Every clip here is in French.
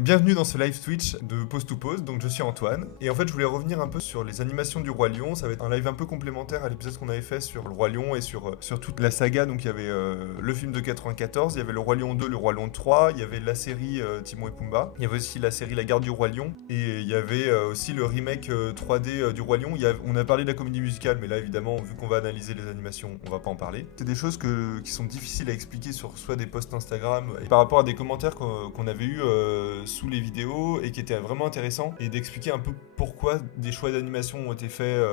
Bienvenue dans ce live Twitch de Pause to Pause, donc je suis Antoine, et en fait je voulais revenir un peu sur les animations du Roi Lion. Ça va être un live un peu complémentaire à l'épisode qu'on avait fait sur le Roi Lion et sur toute la saga. Donc il y avait le film de 94, il y avait le Roi Lion 2, le Roi Lion 3, il y avait la série Timon et Pumba, il y avait aussi la série La Garde du Roi Lion, et il y avait aussi le remake 3D du Roi Lion. On a parlé de la comédie musicale, mais là évidemment, vu qu'on va analyser les animations, on va pas en parler. C'est des choses qui sont difficiles à expliquer sur soit des posts Instagram, et par rapport à des commentaires qu'on avait eu sous les vidéos, et qui était vraiment intéressant, et d'expliquer un peu pourquoi des choix d'animation ont été faits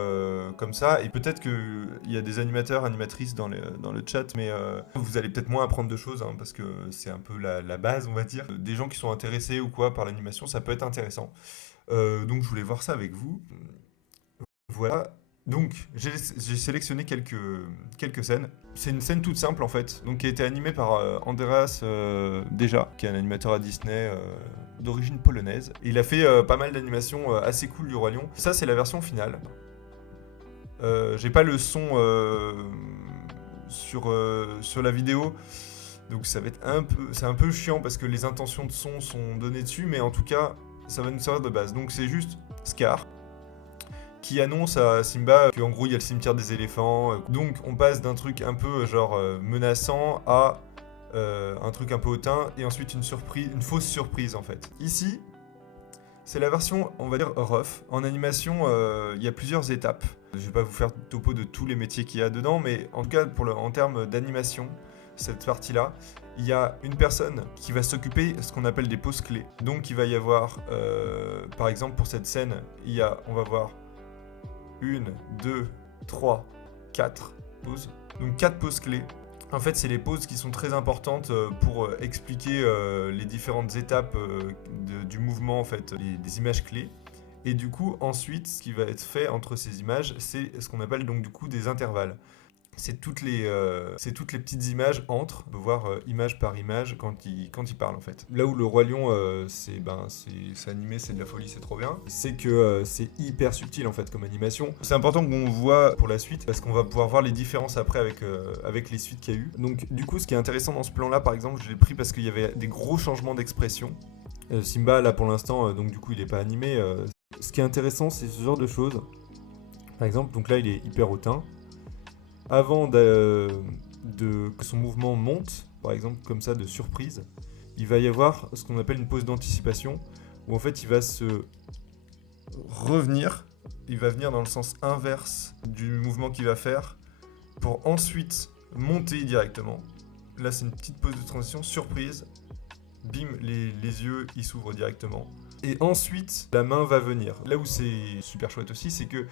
comme ça. Et peut-être qu'il y a des animateurs, animatrices dans le chat, mais vous allez peut-être moins apprendre de choses, hein, parce que c'est un peu la base, on va dire. Des gens qui sont intéressés ou quoi par l'animation, ça peut être intéressant. Donc je voulais voir ça avec vous. Voilà. Donc, j'ai sélectionné quelques scènes. C'est une scène toute simple en fait, donc qui a été animée par Andreas Deja, qui est un animateur à Disney d'origine polonaise. Et il a fait pas mal d'animations assez cool du Roi Lion. Ça, c'est la version finale. J'ai pas le son sur la vidéo, donc ça va être c'est un peu chiant parce que les intentions de son sont données dessus, mais en tout cas, ça va nous servir de base. Donc c'est juste Scar qui annonce à Simba qu'en gros il y a le cimetière des éléphants. Donc on passe d'un truc un peu genre menaçant à un truc un peu hautain, et ensuite une fausse surprise en fait. Ici, c'est la version, on va dire, rough. En animation, il y a plusieurs étapes. Je vais pas vous faire topo de tous les métiers qu'il y a dedans, mais en tout cas, en termes d'animation, cette partie-là, il y a une personne qui va s'occuper de ce qu'on appelle des poses clés. Donc il va y avoir, par exemple pour cette scène, on va voir 1, 2, 3, 4 pauses. Donc 4 pauses clés. En fait, c'est les pauses qui sont très importantes pour expliquer les différentes étapes du mouvement, en fait, des images clés. Et du coup, ensuite, ce qui va être fait entre ces images, c'est ce qu'on appelle donc du coup des intervalles. C'est toutes les petites images entre, on peut voir image par image quand il parle en fait. Là où le Roi Lion, c'est animé, c'est de la folie, c'est trop bien. C'est que c'est hyper subtil en fait comme animation. C'est important qu'on voit pour la suite parce qu'on va pouvoir voir les différences après avec les suites qu'il y a eu. Donc du coup, ce qui est intéressant dans ce plan-là, par exemple, je l'ai pris parce qu'il y avait des gros changements d'expression. Simba, là pour l'instant, donc du coup, il n'est pas animé. Ce qui est intéressant, c'est ce genre de choses. Par exemple, donc là, il est hyper hautain. Avant que son mouvement monte, par exemple comme ça de surprise, il va y avoir ce qu'on appelle une pause d'anticipation, où en fait il va se revenir, il va venir dans le sens inverse du mouvement qu'il va faire, pour ensuite monter directement. Là c'est une petite pause de transition, surprise, bim, les yeux ils s'ouvrent directement. Et ensuite la main va venir. Là où c'est super chouette aussi, c'est que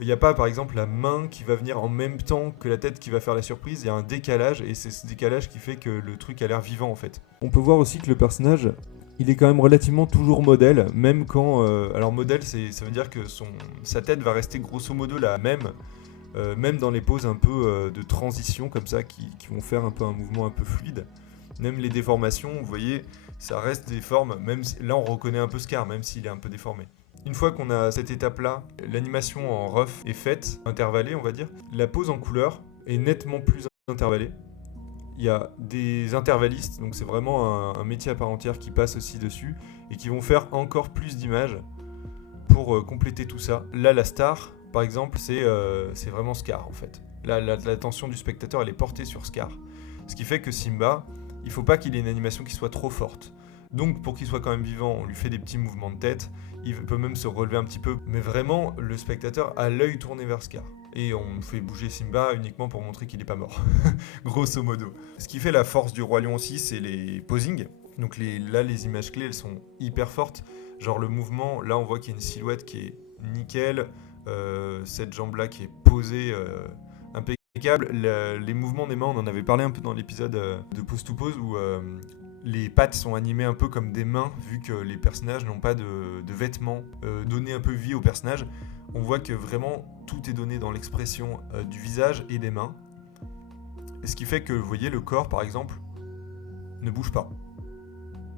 il n'y a pas par exemple la main qui va venir en même temps que la tête qui va faire la surprise, il y a un décalage, et c'est ce décalage qui fait que le truc a l'air vivant en fait. On peut voir aussi que le personnage, il est quand même relativement toujours modèle, même quand... alors modèle, ça veut dire que sa tête va rester grosso modo la même, même dans les poses un peu de transition comme ça, qui vont faire un peu un mouvement un peu fluide. Même les déformations, vous voyez, ça reste des formes, même si, là on reconnaît un peu Scar, même s'il est un peu déformé. Une fois qu'on a cette étape-là, l'animation en rough est faite, intervallée on va dire, la pose en couleur est nettement plus intervallée. Il y a des intervallistes, donc c'est vraiment un métier à part entière qui passe aussi dessus, et qui vont faire encore plus d'images pour compléter tout ça. Là, la star, par exemple, c'est vraiment Scar en fait. Là, l'attention du spectateur, elle est portée sur Scar. Ce qui fait que Simba, il faut pas qu'il ait une animation qui soit trop forte. Donc pour qu'il soit quand même vivant, on lui fait des petits mouvements de tête, il peut même se relever un petit peu, mais vraiment le spectateur a l'œil tourné vers Scar. Et on fait bouger Simba uniquement pour montrer qu'il n'est pas mort, grosso modo. Ce qui fait la force du Roi Lion aussi, c'est les posings. Donc là, les images clés, elles sont hyper fortes. Genre le mouvement, là on voit qu'il y a une silhouette qui est nickel, cette jambe-là qui est posée impeccable. Les mouvements des mains, on en avait parlé un peu dans l'épisode de Pose to Pose, où les pattes sont animées un peu comme des mains, vu que les personnages n'ont pas de vêtements, donner un peu vie aux personnages. On voit que vraiment tout est donné dans l'expression du visage et des mains. Et ce qui fait que, vous voyez, le corps, par exemple, ne bouge pas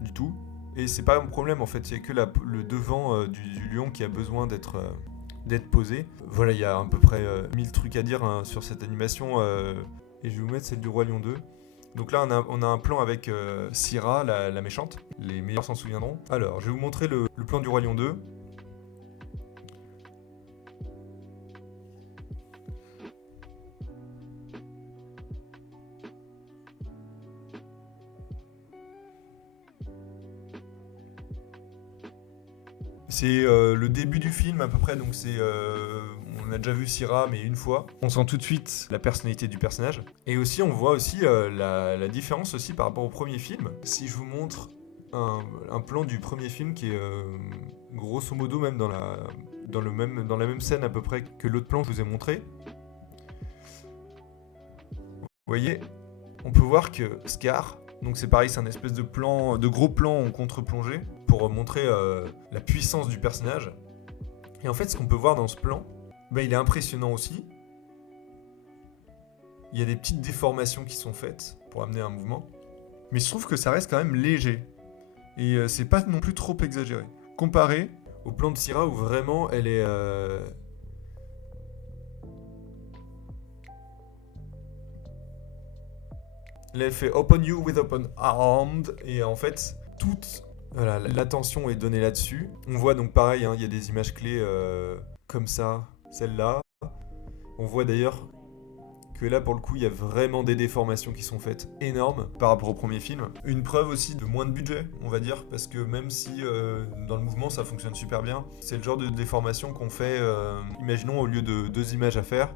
du tout. Et c'est pas un problème en fait, il n'y a que le devant du lion qui a besoin d'être posé. Voilà, il y a à peu près 1000 trucs à dire sur cette animation. Et je vais vous mettre celle du Roi Lion 2. Donc là, on a un plan avec Syrah, la méchante. Les meilleurs s'en souviendront. Alors, je vais vous montrer le plan du Roi Lion 2. C'est le début du film à peu près, donc on a déjà vu Syrah mais une fois. On sent tout de suite la personnalité du personnage. Et aussi on voit aussi la différence aussi par rapport au premier film. Si je vous montre un plan du premier film qui est grosso modo même dans la même scène à peu près que l'autre plan que je vous ai montré. Vous voyez, on peut voir que Scar, donc c'est pareil, c'est un espèce de gros plan en contre-plongée pour montrer la puissance du personnage. Et en fait, ce qu'on peut voir dans ce plan, il est impressionnant aussi. Il y a des petites déformations qui sont faites pour amener un mouvement. Mais je trouve que ça reste quand même léger. Et c'est pas non plus trop exagéré. Comparé au plan de Syrah où vraiment elle est... Là, elle fait Open you with open armed. Et en fait, toute l'attention est donnée là-dessus. On voit donc pareil, il y a des images clés comme ça, celle-là. On voit d'ailleurs que là, pour le coup, il y a vraiment des déformations qui sont faites énormes par rapport au premier film. Une preuve aussi de moins de budget, on va dire, parce que même si dans le mouvement, ça fonctionne super bien, c'est le genre de déformation qu'on fait, imaginons, au lieu de 2 images à faire,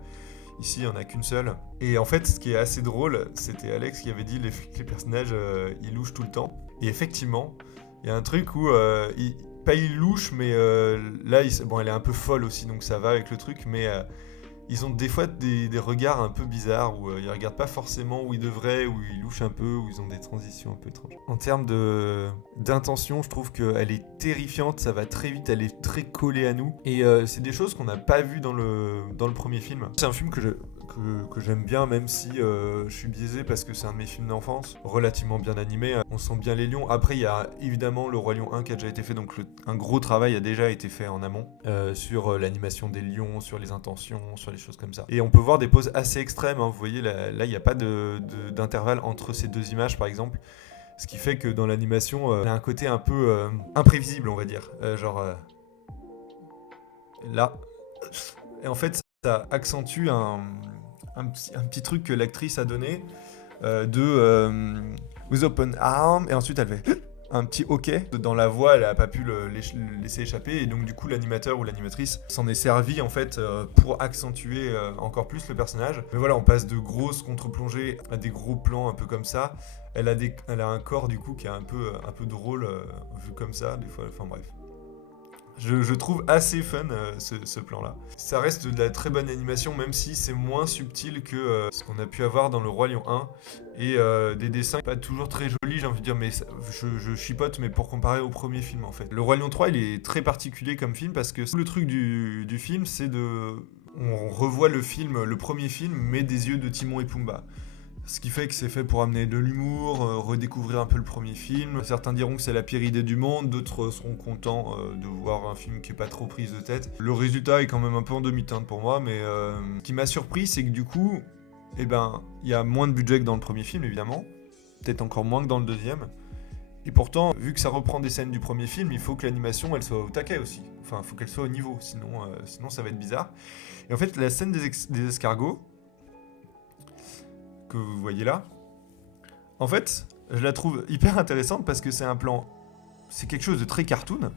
ici, il n'y en a qu'une seule. Et en fait, ce qui est assez drôle, c'était Alex qui avait dit les personnages, ils louchent tout le temps. Et effectivement, il y a un truc où, pas il louche, mais là, elle est un peu folle aussi, donc ça va avec le truc, mais ils ont des fois des regards un peu bizarres, où ils regardent pas forcément où ils devraient, où ils louchent un peu, où ils ont des transitions un peu étranges. En termes d'intention, je trouve qu'elle est terrifiante, ça va très vite, elle est très collée à nous, et c'est des choses qu'on n'a pas vues dans le premier film. C'est un film que j'aime bien, même si je suis biaisé parce que c'est un de mes films d'enfance, relativement bien animé, on sent bien les lions. Après, il y a évidemment le Roi Lion 1 qui a déjà été fait, donc un gros travail a déjà été fait en amont, sur l'animation des lions, sur les intentions, sur les choses comme ça. Et on peut voir des poses assez extrêmes, hein. Vous voyez, là, il n'y a pas d'intervalle entre ces 2 images, par exemple, ce qui fait que dans l'animation, il y a un côté un peu imprévisible, on va dire. Là. Et en fait, ça accentue un petit truc que l'actrice a donné with open arm, et ensuite elle fait un petit OK. Dans la voix, elle a pas pu le laisser échapper, et donc du coup l'animateur ou l'animatrice s'en est servi en fait pour accentuer encore plus le personnage. Mais voilà, on passe de grosses contre-plongées à des gros plans un peu comme ça. Elle a un corps du coup qui est un peu drôle vu comme ça des fois, enfin bref. Je trouve assez fun ce plan-là. Ça reste de la très bonne animation, même si c'est moins subtil que ce qu'on a pu avoir dans le Roi Lion 1. Et des dessins pas toujours très jolis, j'ai envie de dire, mais je chipote, mais pour comparer au premier film en fait. Le Roi Lion 3, il est très particulier comme film parce que le truc du film, c'est on revoit le premier film, mais des yeux de Timon et Pumba. Ce qui fait que c'est fait pour amener de l'humour, redécouvrir un peu le premier film. Certains diront que c'est la pire idée du monde, d'autres seront contents de voir un film qui est pas trop prise de tête. Le résultat est quand même un peu en demi-teinte pour moi, mais ce qui m'a surpris, c'est que du coup, il y a moins de budget que dans le premier film, évidemment. Peut-être encore moins que dans le deuxième. Et pourtant, vu que ça reprend des scènes du premier film, il faut que l'animation, elle soit au taquet aussi. Enfin, il faut qu'elle soit au niveau, sinon ça va être bizarre. Et en fait, la scène des escargots, que vous voyez là, en fait, je la trouve hyper intéressante parce que c'est c'est quelque chose de très cartoon.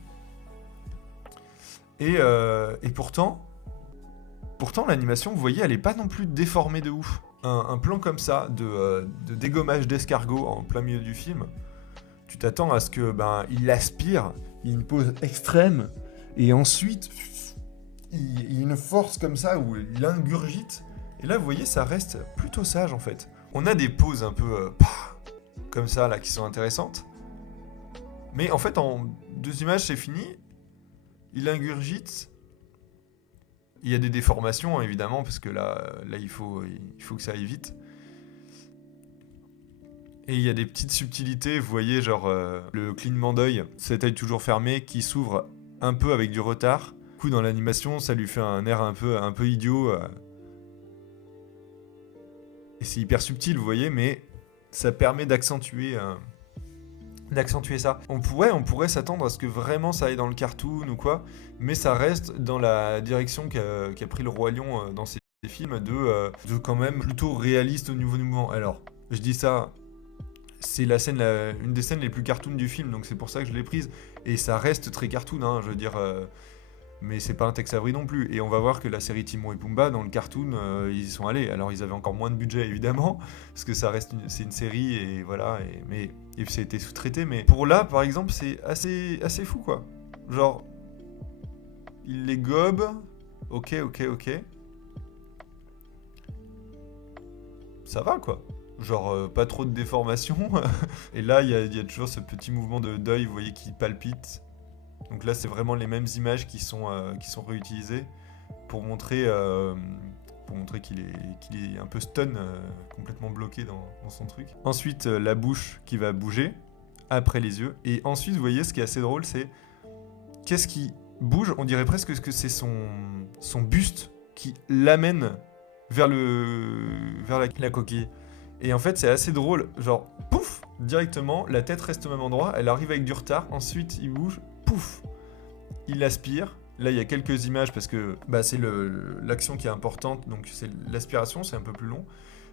Et pourtant l'animation, vous voyez, elle est pas non plus déformée de ouf. Un plan comme ça, de dégommage d'escargot en plein milieu du film, tu t'attends à ce que il aspire, il y a une pose extrême, et ensuite, il y a une force comme ça où il ingurgite. Et là, vous voyez, ça reste plutôt sage, en fait. On a des poses un peu comme ça, là, qui sont intéressantes. Mais en fait, en 2 images, c'est fini. Il ingurgite. Il y a des déformations, évidemment, parce que là il faut que ça aille vite. Et il y a des petites subtilités, vous voyez, genre le clignement d'œil, cet œil toujours fermé, qui s'ouvre un peu avec du retard. Du coup, dans l'animation, ça lui fait un air un peu idiot. Et c'est hyper subtil, vous voyez, mais ça permet d'accentuer ça. On pourrait s'attendre à ce que vraiment ça aille dans le cartoon ou quoi, mais ça reste dans la direction qu'a pris le Roi Lion dans ses films de quand même plutôt réaliste au niveau du mouvement. Alors, je dis ça, c'est une des scènes les plus cartoon du film, donc c'est pour ça que je l'ai prise. Et ça reste très cartoon, hein, je veux dire, mais c'est pas un Tex Avery non plus. Et on va voir que la série Timon et Pumba, dans le cartoon, ils y sont allés. Alors ils avaient encore moins de budget évidemment, parce que c'est une série et voilà. Et ça a été sous-traité, mais pour là, par exemple, c'est assez fou quoi. Genre, il les gobe, ok. Ça va quoi. Genre, pas trop de déformation. Et là, il y a toujours ce petit mouvement de deuil, vous voyez, qui palpite. Donc là, c'est vraiment les mêmes images qui sont réutilisées pour montrer qu'il est un peu stun, complètement bloqué dans son truc. Ensuite, la bouche qui va bouger, après les yeux. Et ensuite, vous voyez, ce qui est assez drôle, c'est qu'est-ce qui bouge. On dirait presque que c'est son buste qui l'amène vers la coquille. Et en fait, c'est assez drôle. Genre, pouf, directement, la tête reste au même endroit. Elle arrive avec du retard. Ensuite, il bouge. Pouf, il aspire. Là, il y a quelques images parce que c'est l'action qui est importante. Donc, c'est l'aspiration, c'est un peu plus long.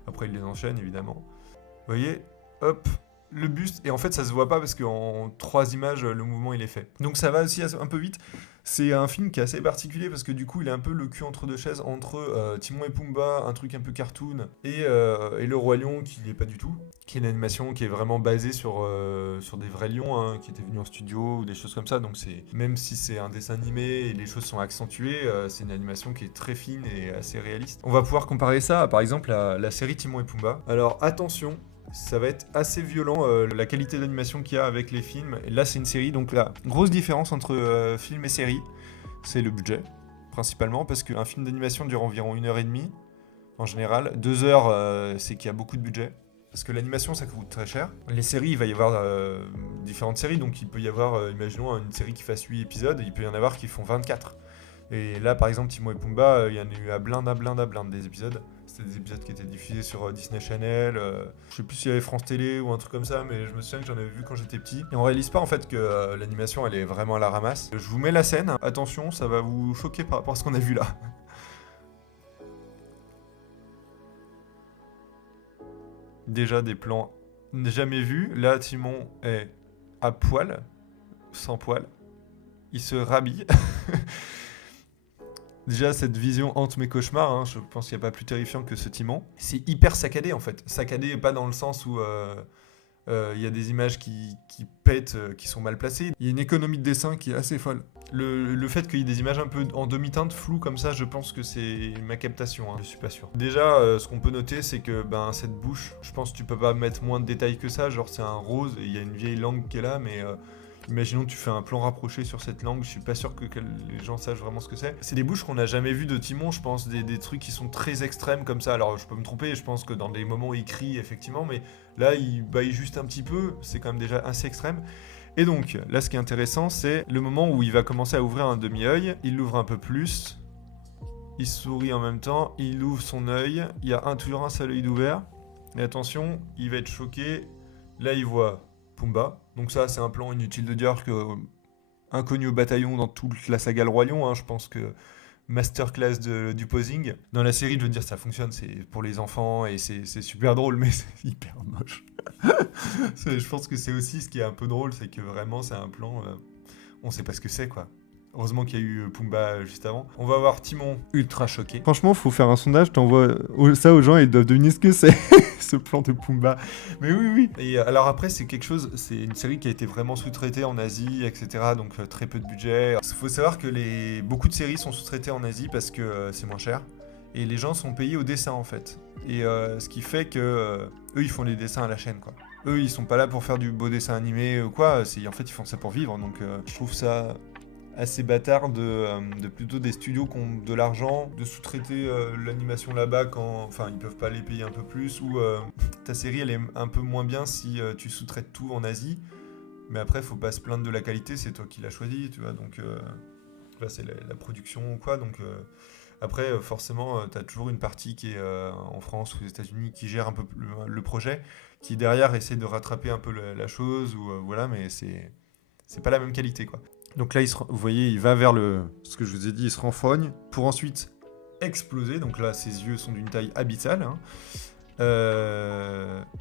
Après, il les enchaîne, évidemment. Vous voyez, hop, le buste. Et en fait, ça se voit pas parce qu'en 3 images, le mouvement, il est fait. Donc, ça va aussi un peu vite. C'est un film qui est assez particulier parce que du coup il est un peu le cul entre deux chaises entre Timon et Pumba, un truc un peu cartoon, et le Roi Lion qui l'est pas du tout, qui est une animation qui est vraiment basée sur des vrais lions hein, qui étaient venus en studio ou des choses comme ça. Donc même si c'est un dessin animé et les choses sont accentuées, c'est une animation qui est très fine et assez réaliste. On va pouvoir comparer ça par exemple à la série Timon et Pumba. Alors attention, ça va être assez violent, la qualité d'animation qu'il y a avec les films. Et là, c'est une série, donc la grosse différence entre film et série, c'est le budget, principalement, parce qu'un film d'animation dure environ 1h30, en général. 2 heures, c'est qu'il y a beaucoup de budget, parce que l'animation, ça coûte très cher. Les séries, il va y avoir différentes séries, donc il peut y avoir, imaginons, une série qui fasse 8 épisodes, il peut y en avoir qui font 24. Et là, par exemple, Timon et Pumba, il y en a eu à blinde des épisodes. C'était des épisodes qui étaient diffusés sur Disney Channel. Je sais plus s'il y avait France Télé ou un truc comme ça, mais je me souviens que j'en avais vu quand j'étais petit. Et on réalise pas en fait que l'animation, elle est vraiment à la ramasse. Je vous mets la scène. Attention, ça va vous choquer par rapport à ce qu'on a vu là. Déjà des plans jamais vus. Là, Timon est à poil, sans poil. Il se rhabille. Déjà, cette vision hante mes cauchemars, hein, je pense qu'il n'y a pas plus terrifiant que ce Timon. C'est hyper saccadé en fait. Saccadé, pas dans le sens où il y a des images qui pètent, qui sont mal placées. Il y a une économie de dessin qui est assez folle. Le fait qu'il y ait des images un peu en demi-teinte, floues comme ça, je pense que c'est ma captation, hein, je suis pas sûr. Déjà, ce qu'on peut noter, c'est que cette bouche, je pense que tu peux pas mettre moins de détails que ça. Genre, c'est un rose et il y a une vieille langue qui est là, mais. Imaginons tu fais un plan rapproché sur cette langue, je suis pas sûr que les gens sachent vraiment ce que c'est. C'est des bouches qu'on n'a jamais vues de Timon, je pense, des trucs qui sont très extrêmes comme ça. Alors je peux me tromper, je pense que dans des moments où il crie effectivement, mais là il baille juste un petit peu, c'est quand même déjà assez extrême. Et donc là ce qui est intéressant c'est le moment où il va commencer à ouvrir un demi-œil, il l'ouvre un peu plus, il sourit en même temps, il ouvre son œil, il y a toujours un seul œil d'ouvert, et attention, il va être choqué, là il voit Pumba. Donc ça, c'est un plan inutile de dire que inconnu au bataillon dans toute la saga Le Roi Lion. Hein, je pense que masterclass du posing. Dans la série, je veux dire, ça fonctionne, c'est pour les enfants et c'est super drôle, mais c'est hyper moche. Je pense que c'est aussi ce qui est un peu drôle, c'est que vraiment, c'est un plan, on sait pas ce que c'est, quoi. Heureusement qu'il y a eu Pumba juste avant. On va voir Timon ultra choqué. Franchement, faut faire un sondage, t'envoies ça aux gens et ils doivent deviner ce que c'est, ce plan de Pumba. Mais oui. Et alors après, c'est une série qui a été vraiment sous-traitée en Asie, etc. Donc très peu de budget. Il faut savoir que beaucoup de séries sont sous-traitées en Asie parce que c'est moins cher. Et les gens sont payés au dessin en fait. Et ce qui fait que eux, ils font les dessins à la chaîne, quoi. Eux, ils sont pas là pour faire du beau dessin animé ou quoi. En fait, ils font ça pour vivre. Donc je trouve ça assez bâtard de plutôt des studios qui ont de l'argent, de sous-traiter l'animation là-bas quand ils peuvent pas les payer un peu plus, ou ta série elle est un peu moins bien si tu sous-traites tout en Asie, mais après faut pas se plaindre de la qualité, c'est toi qui l'as choisi, tu vois, donc là c'est la production ou quoi, donc Après, forcément, tu as toujours une partie qui est en France ou aux États-Unis qui gère un peu le projet, qui derrière essaie de rattraper un peu la chose, ou voilà, mais c'est pas la même qualité, quoi. Donc là, vous voyez, il va vers ce que je vous ai dit, il se renfrogne pour ensuite exploser. Donc là, ses yeux sont d'une taille abyssale, hein.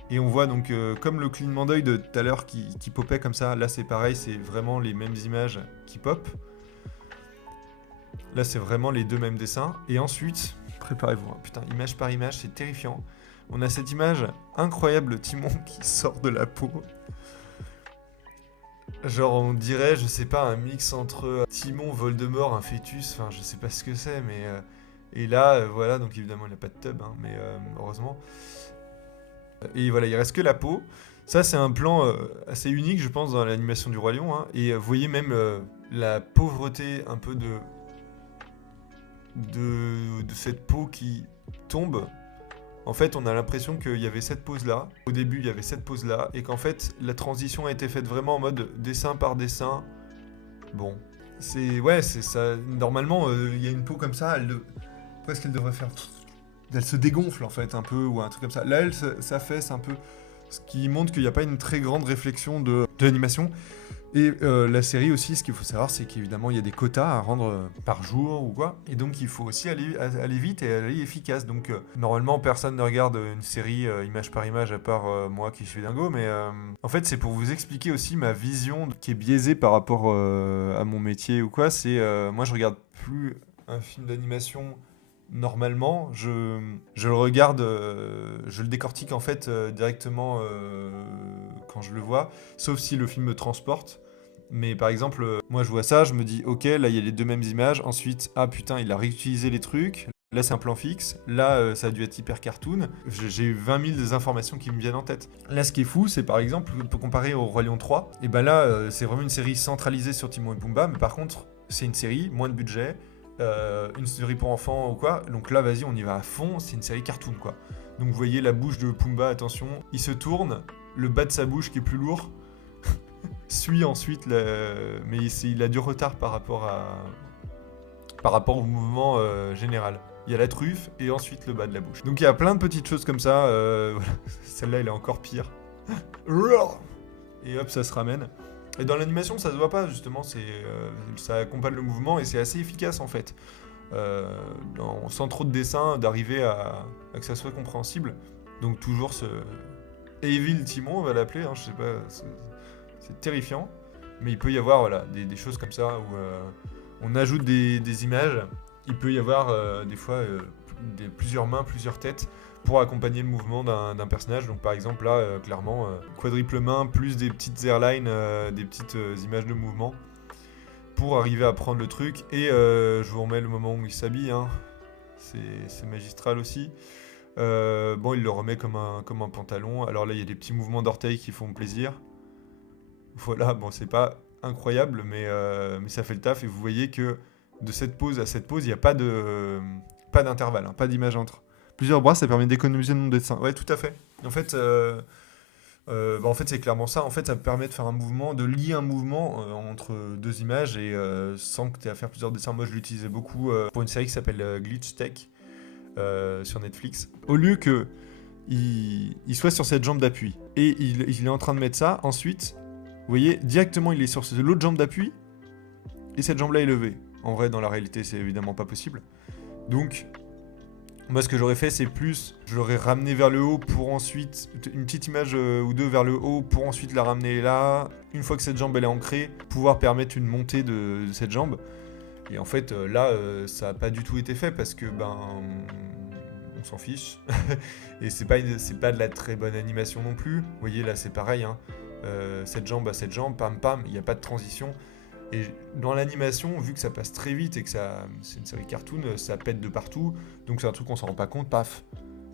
Et on voit donc, comme le clignement d'œil de tout à l'heure qui popait comme ça, là c'est pareil, c'est vraiment les mêmes images qui pop. Là c'est vraiment les deux mêmes dessins. Et ensuite, préparez-vous, hein, putain, image par image, c'est terrifiant. On a cette image incroyable de Timon qui sort de la peau. Genre on dirait, je sais pas, un mix entre Timon, Voldemort, un fœtus, enfin je sais pas ce que c'est, mais... et là, voilà, donc évidemment il n'a pas de tub, hein, mais heureusement. Et voilà, il reste que la peau. Ça c'est un plan assez unique, je pense, dans l'animation du Roi Lion, hein. Et vous voyez même la pauvreté un peu de cette peau qui tombe. En fait, on a l'impression qu'il y avait cette pose-là. Au début, il y avait cette pose-là. Et qu'en fait, la transition a été faite vraiment en mode dessin par dessin. Bon. Ouais, c'est ça. Normalement, il y a une peau comme ça. Presque elle devrait faire... Elle se dégonfle, en fait, un peu, ou un truc comme ça. Là, elle s'affaisse un peu. Ce qui montre qu'il n'y a pas une très grande réflexion de l'animation. Et la série aussi, ce qu'il faut savoir, c'est qu'évidemment, il y a des quotas à rendre par jour ou quoi. Et donc, il faut aussi aller vite et aller efficace. Donc, normalement, personne ne regarde une série image par image, à part moi qui suis dingo. Mais en fait, c'est pour vous expliquer aussi ma vision qui est biaisée par rapport à mon métier ou quoi. C'est moi, je regarde plus un film d'animation normalement. Je le regarde, je le décortique en fait directement quand je le vois. Sauf si le film me transporte. Mais par exemple, moi je vois ça, je me dis ok, là il y a les deux mêmes images, ensuite ah putain il a réutilisé les trucs, là c'est un plan fixe, là ça a dû être hyper cartoon, j'ai 20 000 des informations qui me viennent en tête. Là ce qui est fou c'est par exemple, pour comparer au Roi Lion 3, et ben là c'est vraiment une série centralisée sur Timon et Pumba, mais par contre c'est une série, moins de budget, une série pour enfants ou quoi, donc là vas-y on y va à fond, c'est une série cartoon quoi. Donc vous voyez la bouche de Pumba, attention, il se tourne, le bas de sa bouche qui est plus lourd, suit ensuite, mais il a du retard par rapport au mouvement général. Il y a la truffe et ensuite le bas de la bouche. Donc il y a plein de petites choses comme ça. Voilà. Celle-là, elle est encore pire. Et hop, ça se ramène. Et dans l'animation, ça se voit pas, justement. Ça accompagne le mouvement et c'est assez efficace, en fait. Sans trop de dessin, d'arriver à que ça soit compréhensible. Donc toujours ce... Evil Timon, on va l'appeler, hein, je sais pas... C'est terrifiant, mais il peut y avoir voilà, des choses comme ça où on ajoute des images. Il peut y avoir des fois plusieurs mains, plusieurs têtes pour accompagner le mouvement d'un personnage. Donc par exemple là, clairement, quadruple main plus des petites airlines, des petites images de mouvement pour arriver à prendre le truc. Et je vous remets le moment où il s'habille, hein. C'est magistral aussi. Bon, il le remet comme un pantalon. Alors là, il y a des petits mouvements d'orteils qui font plaisir. Voilà, bon, c'est pas incroyable, mais ça fait le taf. Et vous voyez que de cette pose à cette pose, il n'y a pas d'intervalle, hein, pas d'image entre. Plusieurs bras, ça permet d'économiser le nombre de dessins. Ouais, tout à fait. En fait, c'est clairement ça. En fait, ça permet de faire un mouvement, de lier un mouvement entre deux images et sans que tu aies à faire plusieurs dessins. Moi, je l'utilisais beaucoup pour une série qui s'appelle Glitch Tech sur Netflix. Au lieu que il soit sur cette jambe d'appui et il est en train de mettre ça, ensuite... Vous voyez, directement, il est sur l'autre jambe d'appui, et cette jambe-là est levée. En vrai, dans la réalité, c'est évidemment pas possible. Donc, moi, ce que j'aurais fait, c'est plus... Je l'aurais ramené vers le haut pour ensuite... Une petite image ou deux vers le haut pour ensuite la ramener là. Une fois que cette jambe, elle est ancrée, pouvoir permettre une montée de cette jambe. Et en fait, là, ça n'a pas du tout été fait parce que, on s'en fiche. Et c'est pas de la très bonne animation non plus. Vous voyez, là, c'est pareil, hein. Cette jambe à cette jambe, pam pam, il n'y a pas de transition. Et dans l'animation, vu que ça passe très vite et que c'est une série cartoon, ça pète de partout. Donc c'est un truc qu'on s'en rend pas compte, paf,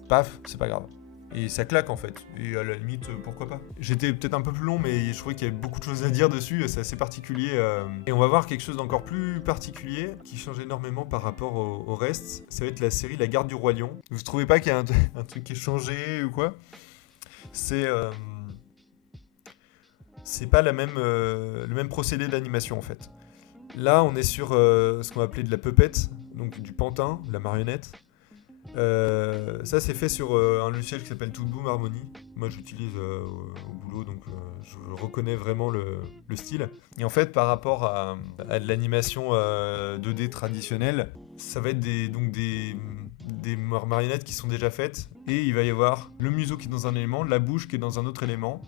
paf, c'est pas grave. Et ça claque en fait. Et à la limite, pourquoi pas. J'étais peut-être un peu plus long, mais je trouvais qu'il y avait beaucoup de choses à dire dessus. C'est assez particulier. Et on va voir quelque chose d'encore plus particulier qui change énormément par rapport au reste. Ça va être la série La Garde du Roi Lion. Vous trouvez pas qu'il y a un truc qui est changé ou quoi ? C'est pas le même procédé d'animation en fait. Là, on est sur ce qu'on va appeler de la puppet. donc du pantin, de la marionnette. Ça c'est fait sur un logiciel qui s'appelle Toonboom Harmony. Moi j'utilise au boulot, donc je reconnais vraiment le style. Et en fait, par rapport à de l'animation 2D traditionnelle, ça va être des marionnettes qui sont déjà faites, et il va y avoir le museau qui est dans un élément, la bouche qui est dans un autre élément,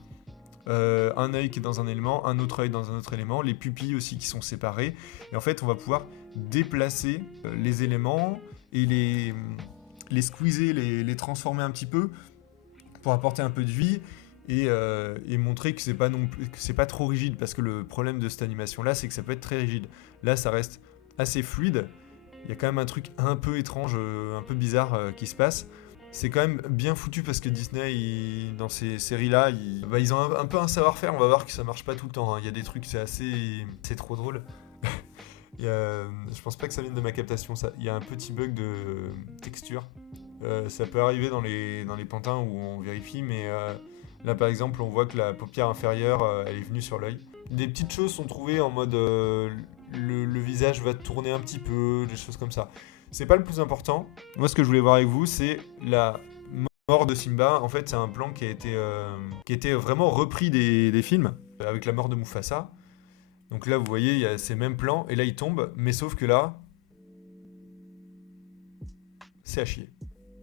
un œil qui est dans un élément, un autre œil dans un autre élément, les pupilles aussi qui sont séparées. Et en fait, on va pouvoir déplacer les éléments et les squeezer, les transformer un petit peu pour apporter un peu de vie et montrer que c'est pas non plus, que c'est pas trop rigide, parce que le problème de cette animation là, c'est que ça peut être très rigide. Là, ça reste assez fluide. Il y a quand même un truc un peu étrange, un peu bizarre qui se passe. C'est quand même bien foutu parce que Disney, dans ces séries-là, ils ont un peu un savoir-faire. On va voir que ça marche pas tout le temps, hein. Il y a des trucs, c'est trop drôle. Je pense pas que ça vienne de ma captation, ça. Il y a un petit bug de texture. Ça peut arriver dans les pantins où on vérifie, mais là par exemple, on voit que la paupière inférieure, elle est venue sur l'œil. Des petites choses sont trouvées en mode le visage va tourner un petit peu, des choses comme ça. C'est pas le plus important. Moi, ce que je voulais voir avec vous, c'est la mort de Simba. En fait, c'est un plan qui a été vraiment repris des films, avec la mort de Mufasa. Donc là, vous voyez, il y a ces mêmes plans, et là, il tombe, mais sauf que là, c'est à chier.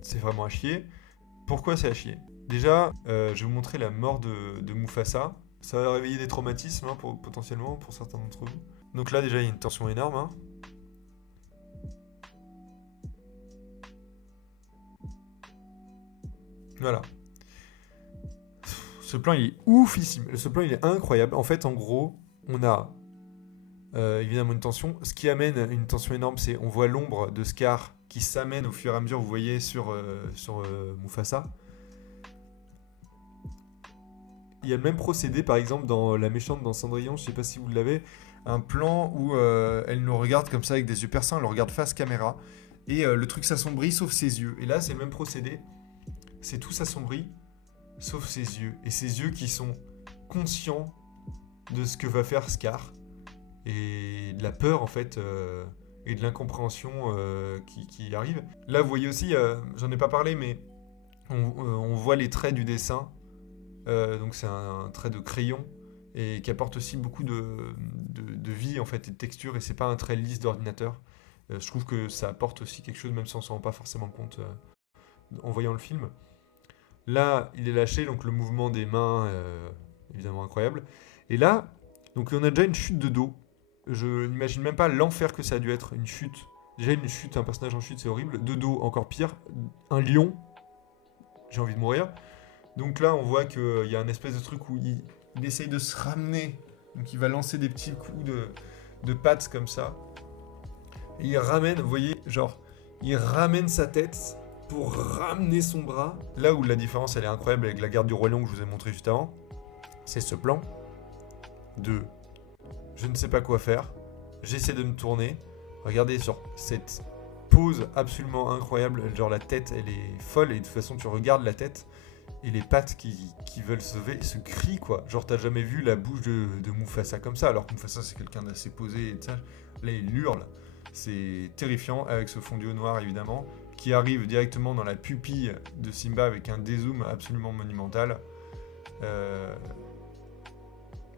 C'est vraiment à chier. Pourquoi c'est à chier? Déjà, je vais vous montrer la mort de Mufasa. Ça va réveiller des traumatismes, hein, potentiellement, pour certains d'entre vous. Donc là, déjà, il y a une tension énorme, hein. Voilà. Ce plan, il est oufissime. Ce plan, il est incroyable. En fait, en gros, on a évidemment une tension. Ce qui amène une tension énorme, c'est on voit l'ombre de Scar qui s'amène au fur et à mesure, vous voyez, sur Mufasa. Il y a le même procédé, par exemple, dans La Méchante dans Cendrillon, je sais pas si vous l'avez, un plan où elle nous regarde comme ça avec des yeux perçants, elle nous regarde face caméra, et le truc s'assombrit sauf ses yeux. Et là, c'est le même procédé, c'est tout s'assombrit sauf ses yeux. Et ses yeux qui sont conscients de ce que va faire Scar, et de la peur, en fait, et de l'incompréhension qui arrive. Là, vous voyez aussi, j'en ai pas parlé, mais on voit les traits du dessin. Donc c'est un trait de crayon et qui apporte aussi beaucoup de vie en fait et de texture, et c'est pas un trait lisse d'ordinateur. Je trouve que ça apporte aussi quelque chose, même si on s'en rend pas forcément compte en voyant le film. Là, il est lâché, donc le mouvement des mains, évidemment incroyable. Et là, donc on a déjà une chute de dos. Je n'imagine même pas l'enfer que ça a dû être, une chute. Déjà une chute, un personnage en chute, c'est horrible. De dos, encore pire. Un lion, j'ai envie de mourir. Donc là, on voit qu'il y a un espèce de truc où il essaye de se ramener. Donc il va lancer des petits coups de pattes comme ça. Et il ramène, vous voyez, genre, il ramène sa tête pour ramener son bras. Là où la différence, elle est incroyable avec la garde du Roi Lion que je vous ai montré juste avant, c'est ce plan de je ne sais pas quoi faire, j'essaie de me tourner. Regardez sur cette pose absolument incroyable, genre la tête, elle est folle, et de toute façon, tu regardes la tête, et les pattes qui veulent se lever, ce cri quoi. Genre t'as jamais vu la bouche de Mufasa comme ça, alors que Mufasa c'est quelqu'un d'assez posé et ça. Là il hurle. C'est terrifiant, avec ce fondu au noir évidemment, qui arrive directement dans la pupille de Simba avec un dézoom absolument monumental.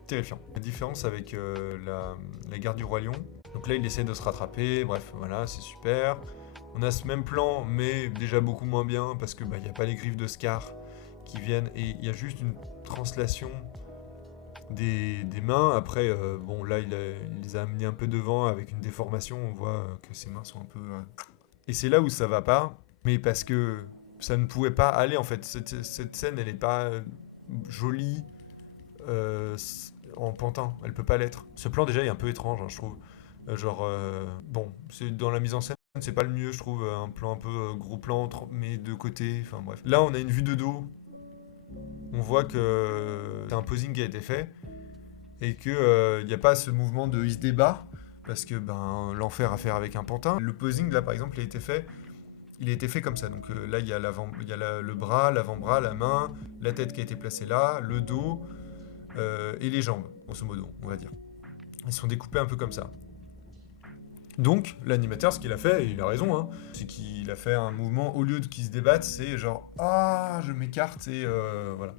Terrifiant. La différence avec la garde du Roi Lion. Donc là il essaie de se rattraper, bref voilà, c'est super. On a ce même plan, mais déjà beaucoup moins bien, parce que il n'y a pas les griffes de Scar qui viennent, et il y a juste une translation des mains. Après, bon là il les a amenés un peu devant avec une déformation, on voit que ses mains sont un peu... Et c'est là où ça va pas, mais parce que ça ne pouvait pas aller en fait. Cette scène, elle est pas jolie en pantin, elle peut pas l'être. Ce plan déjà est un peu étrange, hein, je trouve. Bon, c'est dans la mise en scène, c'est pas le mieux, je trouve, un plan un peu gros plan, mais de côté, enfin bref. Là, on a une vue de dos. On voit que c'est un posing qui a été fait, et que n'y a pas ce mouvement de il se débat, parce que l'enfer à faire avec un pantin. Le posing, là, par exemple, il a été fait comme ça. Donc là, il y a le bras, l'avant-bras, la main, la tête qui a été placée là, le dos, et les jambes, grosso modo, on va dire. Ils sont découpés un peu comme ça. Donc, l'animateur, ce qu'il a fait, et il a raison, hein, c'est qu'il a fait un mouvement, au lieu de qu'ils se débattent, c'est genre, ah, je m'écarte, et voilà.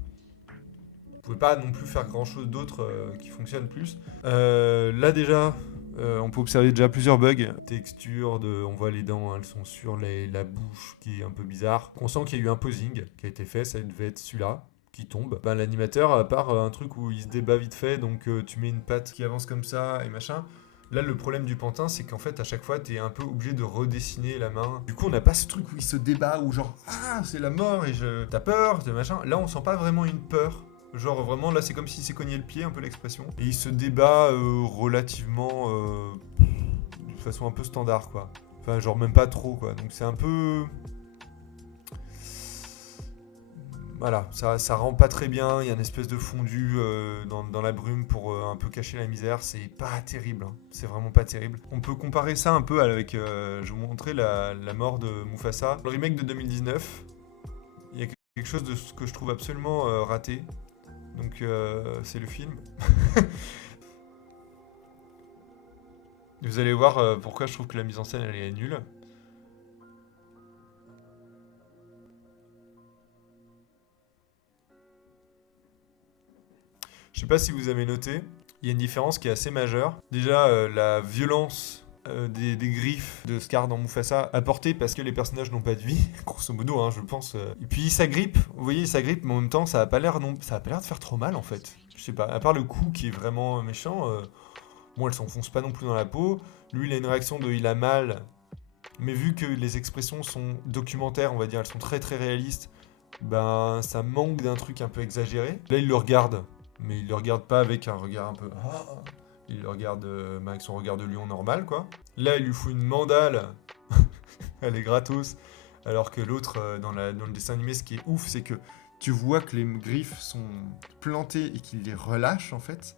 Vous pouvez pas non plus faire grand-chose d'autre qui fonctionne plus. Là, déjà, on peut observer déjà plusieurs bugs. Texture, on voit les dents, hein, elles sont sur la bouche, qui est un peu bizarre. On sent qu'il y a eu un posing qui a été fait, ça devait être celui-là qui tombe. Ben, l'animateur, à part un truc où il se débat vite fait, donc tu mets une patte qui avance comme ça et machin. Là, le problème du pantin, c'est qu'en fait, à chaque fois, t'es un peu obligé de redessiner la main. Du coup, on n'a pas ce truc où il se débat, où genre, ah, c'est la mort et t'as peur, machin. Là, on sent pas vraiment une peur. Genre, vraiment, là, c'est comme s'il s'est cogné le pied, un peu l'expression. Et il se débat relativement. De façon un peu standard, quoi. Enfin, genre, même pas trop, quoi. Donc, c'est un peu. Voilà, ça rend pas très bien, il y a une espèce de fondu dans la brume pour un peu cacher la misère, c'est pas terrible, hein. C'est vraiment pas terrible. On peut comparer ça un peu avec, je vais vous montrer la mort de Mufasa. Le remake de 2019, il y a quelque chose de ce que je trouve absolument raté, donc c'est le film. Vous allez voir pourquoi je trouve que la mise en scène elle est nulle. Je sais pas si vous avez noté, il y a une différence qui est assez majeure. Déjà, la violence des griffes de Scar dans Mufasa apportée parce que les personnages n'ont pas de vie, grosso modo, hein, je pense. Et puis ça grippe, vous voyez, ça grippe, mais en même temps, ça a pas l'air de faire trop mal en fait. Je sais pas, à part le coup qui est vraiment méchant, bon, elle s'enfonce pas non plus dans la peau. Lui, il a une réaction de il a mal, mais vu que les expressions sont documentaires, on va dire, elles sont très très réalistes, ben ça manque d'un truc un peu exagéré. Là, il le regarde. Mais il le regarde pas avec un regard un peu. Ah. Il le regarde avec son regard de lion normal, quoi. Là, il lui fout une mandale. Elle est gratos. Alors que l'autre, dans le dessin animé, ce qui est ouf, c'est que tu vois que les griffes sont plantées et qu'il les relâche, en fait.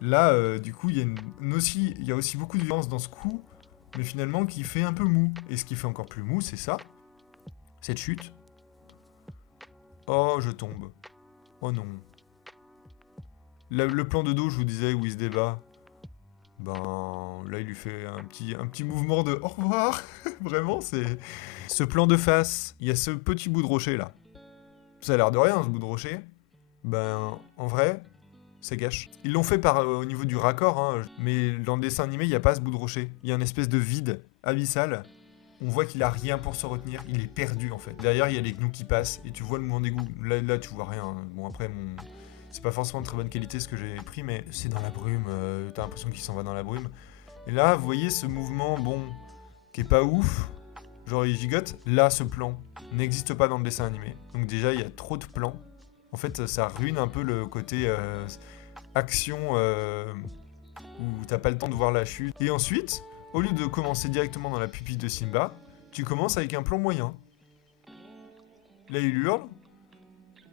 Là, du coup, il y a aussi beaucoup de violence dans ce coup, mais finalement qui fait un peu mou. Et ce qui fait encore plus mou, c'est ça. Cette chute. Oh, je tombe. Oh non. Le plan de dos, je vous disais, où il se débat, ben là, il lui fait un petit mouvement de au revoir. Vraiment, c'est. Ce plan de face, il y a ce petit bout de rocher là. Ça a l'air de rien, ce bout de rocher. Ben, en vrai, ça gâche. Ils l'ont fait au niveau du raccord, hein, mais dans le dessin animé, il n'y a pas ce bout de rocher. Il y a une espèce de vide abyssal. On voit qu'il a rien pour se retenir, il est perdu en fait. Derrière, il y a les gnous qui passent et tu vois le mouvement d'égout. Là, tu vois rien. Bon, après, c'est pas forcément de très bonne qualité ce que j'ai pris, mais c'est dans la brume. T'as l'impression qu'il s'en va dans la brume. Et là, vous voyez ce mouvement, bon, qui est pas ouf. Genre, il gigote. Là, ce plan n'existe pas dans le dessin animé. Donc, déjà, il y a trop de plans. En fait, ça ruine un peu le côté action où t'as pas le temps de voir la chute. Et ensuite, au lieu de commencer directement dans la pupille de Simba, tu commences avec un plan moyen. Là, il hurle.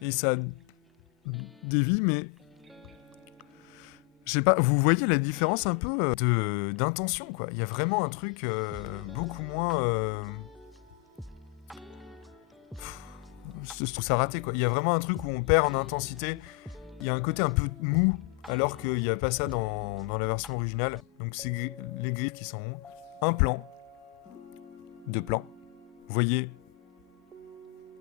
Et ça dévie, mais je sais pas, vous voyez la différence un peu d'intention, quoi. Il y a vraiment un truc beaucoup moins. Je trouve ça raté, quoi. Il y a vraiment un truc où on perd en intensité. Il y a un côté un peu mou, alors qu'il n'y a pas ça dans la version originale. Donc c'est les griffes qui sont un plan, deux plans. Vous voyez.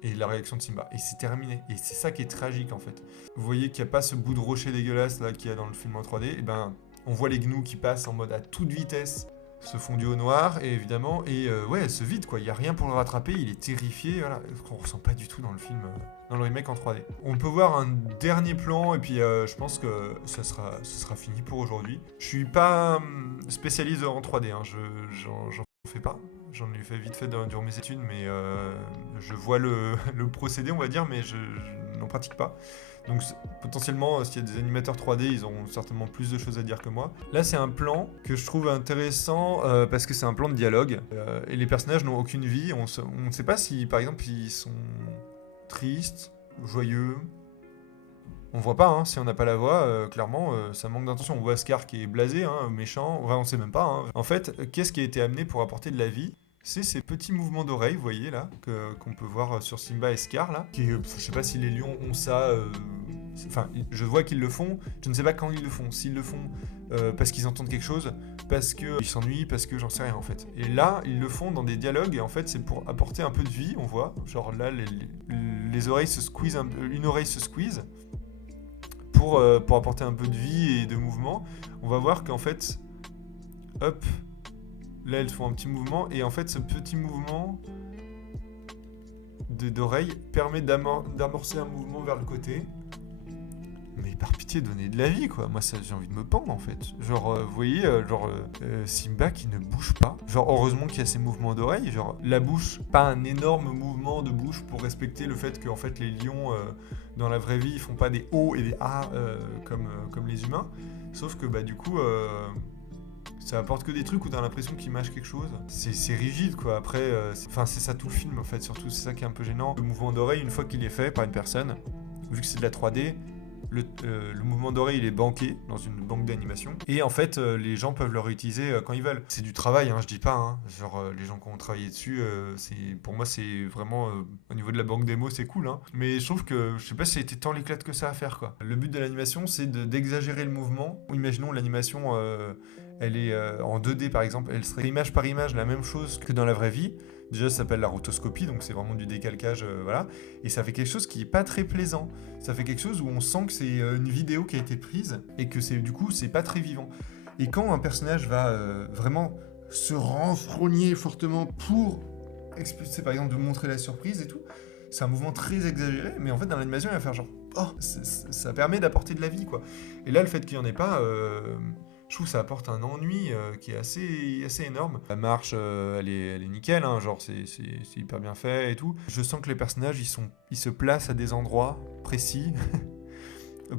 Et la réaction de Simba. Et c'est terminé. Et c'est ça qui est tragique en fait. Vous voyez qu'il n'y a pas ce bout de rocher dégueulasse là qu'il y a dans le film en 3D. Et ben, on voit les gnous qui passent en mode à toute vitesse, se fondent au noir, et évidemment, ouais, se vide quoi. Il n'y a rien pour le rattraper, il est terrifié, voilà. Qu'on ressent pas du tout dans le film, dans le remake en 3D. On peut voir un dernier plan, et puis je pense que ce sera fini pour aujourd'hui. Je suis pas spécialiste en 3D, hein. J'en fais pas. J'en ai fait vite fait durant mes études, mais je vois le procédé, on va dire, mais je n'en pratique pas. Donc potentiellement, s'il y a des animateurs 3D, ils auront certainement plus de choses à dire que moi. Là, c'est un plan que je trouve intéressant parce que c'est un plan de dialogue. Et les personnages n'ont aucune vie. On ne sait pas si, par exemple, ils sont tristes, joyeux. On voit pas, hein, si on n'a pas la voix, clairement, ça manque d'intention. On voit Scar qui est blasé, hein, méchant, enfin, on sait même pas. Hein. En fait, qu'est-ce qui a été amené pour apporter de la vie? C'est ces petits mouvements d'oreilles, vous voyez là, qu'on peut voir sur Simba et Scar là. Je sais pas si les lions ont ça Enfin, je vois qu'ils le font, je ne sais pas quand ils le font. S'ils le font parce qu'ils entendent quelque chose, parce qu'ils s'ennuient, parce que j'en sais rien en fait. Et là, ils le font dans des dialogues et en fait, c'est pour apporter un peu de vie, on voit. Genre là, les oreilles se squeeze, une oreille se squeeze pour apporter un peu de vie et de mouvement. On va voir qu'en fait, hop, là, elles font un petit mouvement et en fait, ce petit mouvement d'oreille permet d'amorcer un mouvement vers le côté. Mais par pitié, donnez de la vie, quoi. Moi, ça, j'ai envie de me pendre, en fait. Genre, vous voyez, Simba qui ne bouge pas. Genre, heureusement qu'il y a ces mouvements d'oreilles. Genre, la bouche, pas un énorme mouvement de bouche pour respecter le fait que, en fait, les lions, dans la vraie vie, ils font pas des O et des A comme les humains. Sauf que, bah, du coup, ça apporte que des trucs où t'as l'impression qu'ils mâchent quelque chose. C'est rigide, quoi. Après, c'est ça tout le film, en fait, surtout. C'est ça qui est un peu gênant. Le mouvement d'oreille, une fois qu'il est fait par une personne, vu que c'est de la 3D, le mouvement d'oreille il est banqué dans une banque d'animation et en fait les gens peuvent le réutiliser quand ils veulent. C'est du travail, hein, je dis pas, hein. Genre les gens qui ont travaillé dessus, pour moi c'est vraiment au niveau de la banque démo c'est cool, hein. Mais je trouve que je sais pas si ça a été tant l'éclate que ça à faire, quoi. Le but de l'animation c'est d'exagérer le mouvement. Imaginons l'animation elle est en 2D par exemple, elle serait image par image la même chose que dans la vraie vie. Déjà, ça s'appelle la rotoscopie, donc c'est vraiment du décalcage, voilà. Et ça fait quelque chose qui est pas très plaisant. Ça fait quelque chose où on sent que c'est une vidéo qui a été prise et que du coup, c'est pas très vivant. Et quand un personnage va vraiment se renfrogner fortement pour expulser, par exemple, de montrer la surprise et tout, c'est un mouvement très exagéré, mais en fait, dans l'animation, il va faire genre, oh, ça permet d'apporter de la vie, quoi. Et là, le fait qu'il y en ait pas, je trouve que ça apporte un ennui qui est assez énorme. La marche, elle est nickel, hein, genre c'est hyper bien fait et tout. Je sens que les personnages, ils se placent à des endroits précis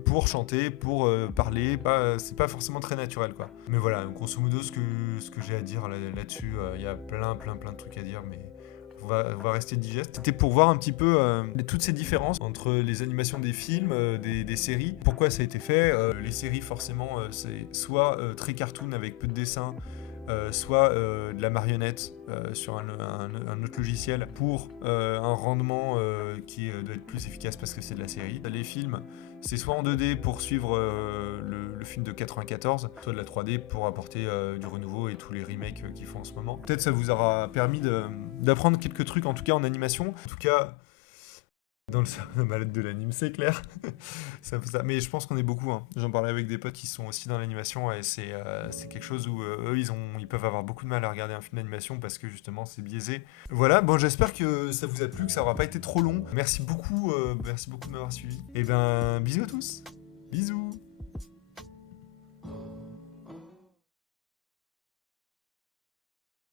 pour chanter, pour parler. C'est pas forcément très naturel, quoi. Mais voilà, grosso modo, ce que j'ai à dire là-dessus, il y a plein de trucs à dire, mais on va rester digeste. C'était pour voir un petit peu toutes ces différences entre les animations des films, des séries. Pourquoi ça a été fait. Les séries, forcément, c'est soit très cartoon avec peu de dessins, soit de la marionnette sur un autre logiciel pour un rendement qui doit être plus efficace parce que c'est de la série. Les films, c'est soit en 2D pour suivre le film de 94, soit de la 3D pour apporter du renouveau et tous les remakes qu'ils font en ce moment. Peut-être ça vous aura permis d'apprendre quelques trucs, en tout cas en animation. En tout cas, dans le cerveau malade de l'anime, c'est clair. Mais je pense qu'on est beaucoup, hein. J'en parlais avec des potes qui sont aussi dans l'animation et c'est quelque chose où eux, ils peuvent avoir beaucoup de mal à regarder un film d'animation parce que justement, c'est biaisé. Voilà, bon, j'espère que ça vous a plu, que ça aura pas été trop long. Merci beaucoup de m'avoir suivi. Et ben, bisous à tous. Bisous.